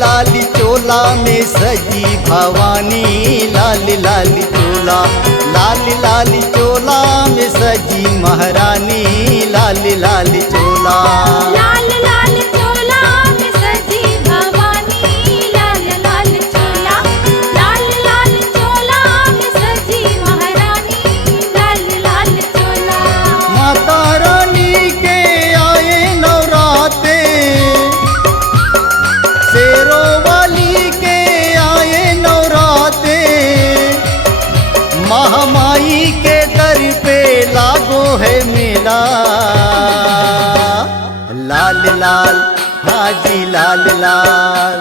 लाली चोला में सजी भवानी, लाली लाली चोला, लाली लाली चोला में सजी महारानी, लाली लाली चोला। लाल लाल चोला में सजी भवानी, लाल लाल चोला, लाल लाल चोला में सजी महारानी, लाल लाल चोला। माता रानी के आए नवराते, शेरों वाली के आए नवराते, महामाई के दर पे लागो है मेला, लाल लाल हाजी लाल लाल।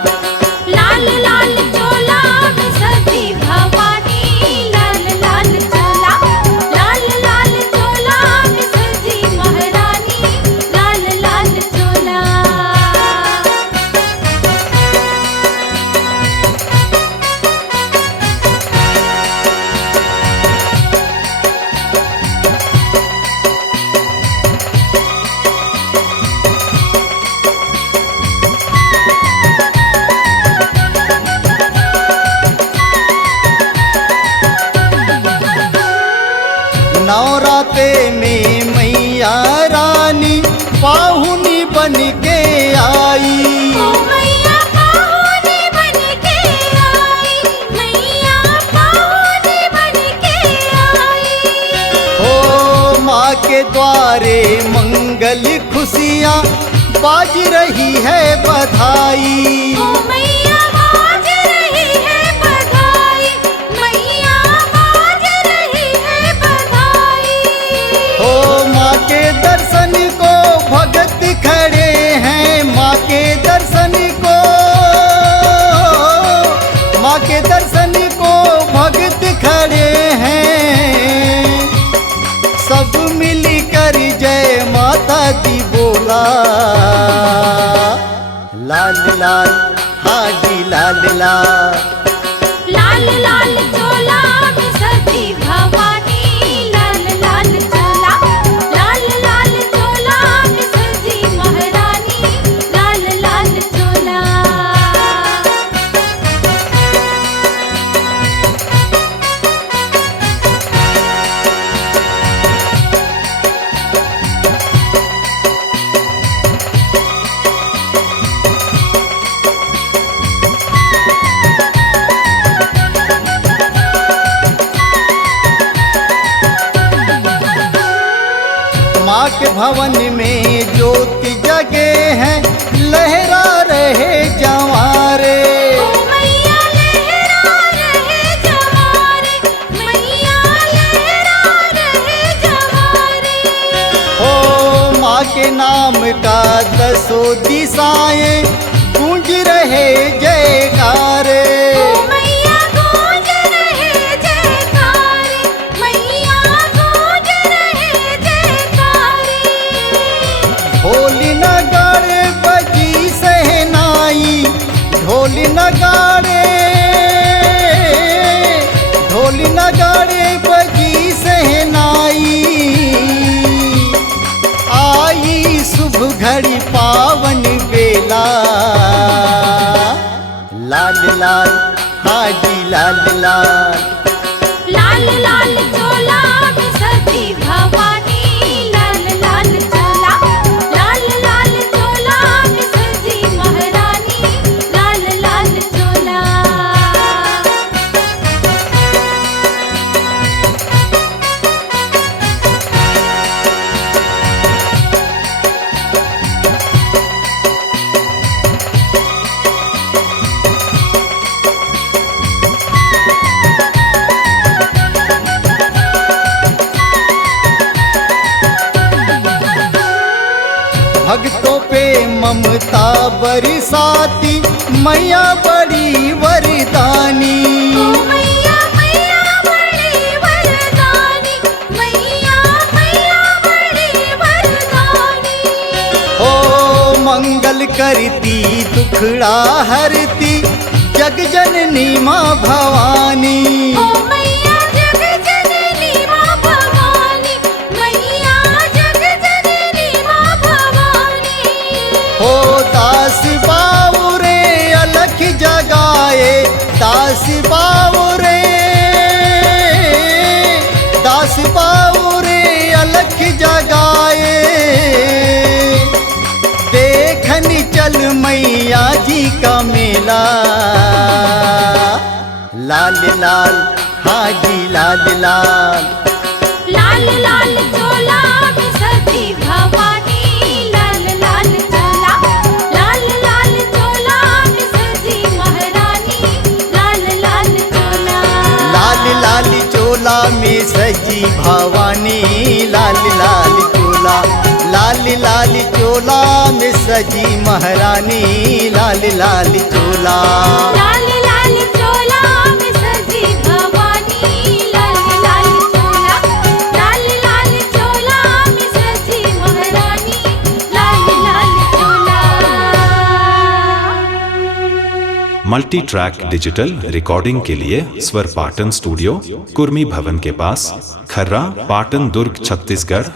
लाल लाल चोला में सजी भवानी, लाल लाल चोला, लाल लाल चोला में सजी महारानी, लाल लाल चोला। नवराते में मैया रानी पाहुनी बन के आई, ओ मैया पाहुनी बन के आई, मैया पाहुनी बन के आई। ओ माँ के द्वारे मंगल खुशियाँ बाज रही है बधाई, ओ मैया बाज रही है बधाई, मैया बाज रही है बधाई। ओ माँ के दर्शन को भगत खड़े हैं, माँ के दर्शन को, माँ के दर्शन को भगत खड़े हैं, सब मिलकर जय माता दी बोला, लाल लाल हाजी लाल लाल। लाल लाल चोला में सजी भवानी, लाल लाल चोला, लाल लाल चोला में सजी महारानी, लाल लाल चोला। माँ के भवन में ज्योति जगे हैं, लहरा रहे जवारे, ओ मैया लहरा रहे जवारे, मैया लहरा रहे जवारे। ओ माँ के नाम का दसों दिशाएं गूंज रहे जयकारे, ओ मैया गूंज रहे जयकारे, मैया गूंज रहे जयकारे। ढोल नगाड़े बजी सहनाई, ढोल नगाड़े, ढोल नगाड़े बजी सहनाई, आई शुभ घड़ी पावन बेला, लाल लाल हाजी लाल लाल। लाल लाल चोला में सजी भवानी, लाल लाल चोला, लाल लाल चोला में सजी महारानी, लाल लाल चोला। भक्तों पे ममता बरसाती मैया बड़ी वरदानी, ओ मैया मैया बड़ी वरदानी, मैया मैया बड़ी वरदानी। ओ मंगल करती दुखड़ा हरती जग जननी माँ भवानी, ओ मैया जग जननी माँ भवानी, मैया जग जननी माँ भवानी। हो दास बाबू रे अलख लाल लाल हाजी लाल लाल। लाल लाल चोला में सजी भवानी, लाल लाल चोला, लाल लाल चोला में सजी महारानी, लाल लाल चोला। लाल लाल चोला में सजी भवानी, लाल लाल चोला, लाल लाल चोला में सजी महारानी, लाल लाल चोला। लाल लाल चोला में सजी भवानी, लाल लाल चोला, लाल लाल चोला में सजी महारानी, लाल लाल चोला। मल्टी ट्रैक डिजिटल रिकॉर्डिंग के लिए स्वर पाटन स्टूडियो, कुर्मी भवन के पास, खर्रा, पाटन दुर्ग, छत्तीसगढ़।